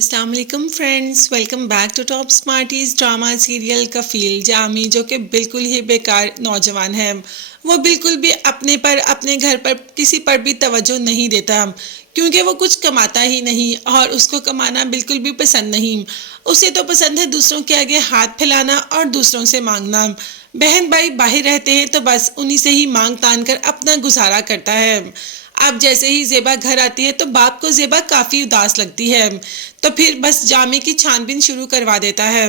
अस्सलाम वालेकुम friends, welcome back to top smarties drama serial Kafeel. जामी जो कि बिल्कुल ही बेकार नौजवान है, वो बिल्कुल भी अपने पर, अपने घर पर किसी पर भी तवज्जो नहीं देता, क्योंकि वो कुछ कमाता ही नहीं और उसको कमाना बिल्कुल भी पसंद नहीं। उसे तो पसंद है दूसरों के आगे हाथ फैलाना और दूसरों से मांगना। बहन भाई बाहर रहते हैं तो बस उन्हीं से ही मांग तान कर अपना गुजारा करता है। अब जैसे ही जेबा घर आती है तो बाप को जेबा काफ़ी उदास लगती है, तो फिर बस जामी की छानबीन शुरू करवा देता है।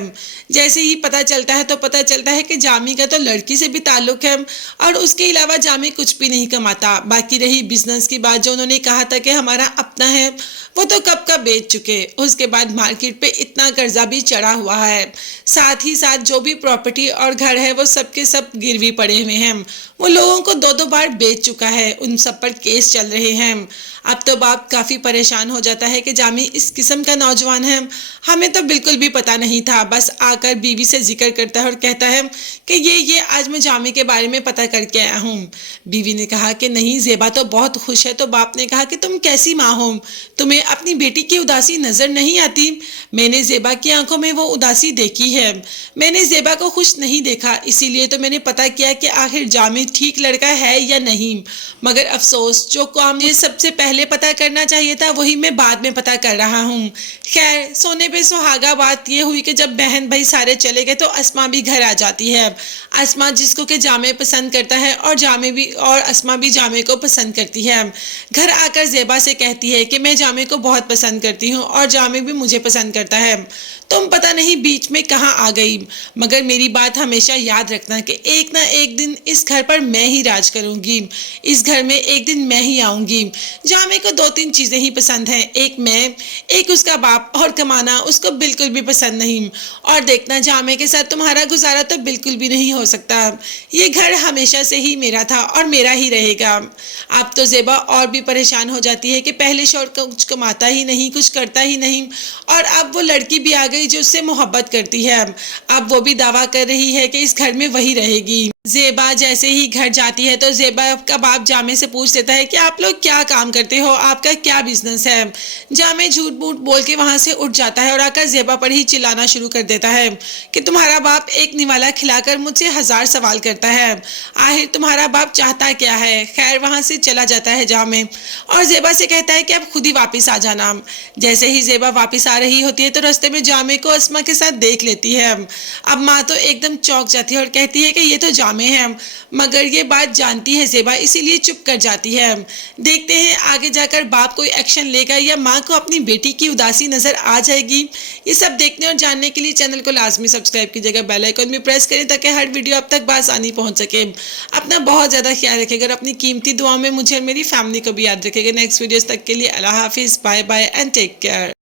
जैसे ही पता चलता है तो पता चलता है कि जामी का तो लड़की से भी ताल्लुक है और उसके अलावा जामी कुछ भी नहीं कमाता। बाकी रही बिजनेस की बात, जो उन्होंने कहा था कि हमारा अपना है, वो तो कब का बेच चुके। उसके बाद मार्केट पे इतना कर्जा भी चढ़ा हुआ है, साथ ही साथ जो भी प्रॉपर्टी और घर है वो सब के सब गिरवी पड़े हुए हैं। वो लोगों को दो दो बार बेच चुका है, उन सब पर केस चल रहे हैं। अब तो बाप काफ़ी परेशान हो जाता है कि जामी इस किस्म का नौजवान है, हमें तो बिल्कुल भी पता नहीं था। बस आकर बीवी से जिक्र करता है और कहता है कि ये आज मैं जामी के बारे में पता करके आया हूँ। बीवी ने कहा कि नहीं, जेबा तो बहुत खुश है। तो बाप ने कहा कि तुम कैसी माँ हो, तुम्हें अपनी बेटी की उदासी नजर नहीं आती? मैंने जेबा की आंखों में वो उदासी देखी है, मैंने जेबा को खुश नहीं देखा, इसीलिए तो मैंने पता किया कि आखिर जामी ठीक लड़का है या नहीं। मगर अफसोस, जो काम मुझे सबसे पहले पता करना चाहिए था वही मैं बाद में पता कर रहा हूँ। खैर, सोने पे सुहागा बात ये हुई कि जब बहन भाई सारे चले गए तो अस्मा भी घर आ जाती है। अस्मा जिसको कि जामे पसंद करता है और जामे भी, और अस्मा भी जामे को पसंद करती है। घर आकर जेबा से कहती है कि मैं जामे को बहुत पसंद करती हूँ और जामे भी मुझे पसंद करता है। तुम पता नहीं बीच में कहाँ आ गई, मगर मेरी बात हमेशा याद रखना कि एक ना एक दिन इस घर पर मैं ही राज करूंगी, इस घर में एक दिन मैं ही आऊंगी। जामे को दो तीन चीजें ही पसंद हैं, एक मैं, एक उसका बाप, और कमाना उसको बिल्कुल भी पसंद नहीं। और देखना, जामे के साथ तुम्हारा गुजारा तो बिल्कुल भी नहीं हो सकता। ये घर हमेशा से ही मेरा था और मेरा ही रहेगा। अब तो जेबा और भी परेशान हो जाती है कि पहले शौहर कुछ कमाता ही नहीं, कुछ करता ही नहीं, और अब वो लड़की भी आ गई जो उससे मोहब्बत करती है। अब वो भी दावा कर रही है कि इस घर में वही रहेगी। जेबा जैसे ही घर जाती है तो जेबा का बाप जामे से पूछ लेता है कि आप लोग क्या काम करते हो, आपका क्या बिजनेस है। जामे झूठ मूठ बोल के वहां से उठ जाता है और आकर जेबा पर ही चिल्लाना शुरू कर देता है कि तुम्हारा बाप एक निवाला खिलाकर मुझसे 1000 सवाल करता है, आखिर तुम्हारा बाप चाहता क्या है। खैर, वहां से चला जाता है जामे और जेबा से कहता है कि अब खुद ही वापिस आ जाना। जैसे ही जेबा वापिस आ रही होती है तो रास्ते में जामे को अस्मा के साथ देख लेती है। अब माँ तो एकदम चौंक जाती है और कहती है कि ये तो जामे है, मगर ये बात जानती है जेबा, इसीलिए चुप कर जाती है। देखते हैं आगे जाकर बाप कोई एक्शन लेगा या माँ को अपनी बेटी की उदासी नजर आ जाएगी। ये सब देखने और जानने के लिए चैनल को लाजमी सब्सक्राइब कीजिएगा, बेल आइकन भी प्रेस करें ताकि हर वीडियो आप तक बआसानी पहुंच सके। अपना बहुत ज़्यादा ख्याल रखिएगा और अपनी कीमती दुआओं में मुझे और मेरी फैमिली को भी याद रखिएगा। नेक्स्ट वीडियोस तक के लिए अल्लाह हाफिज़, bye bye and take care.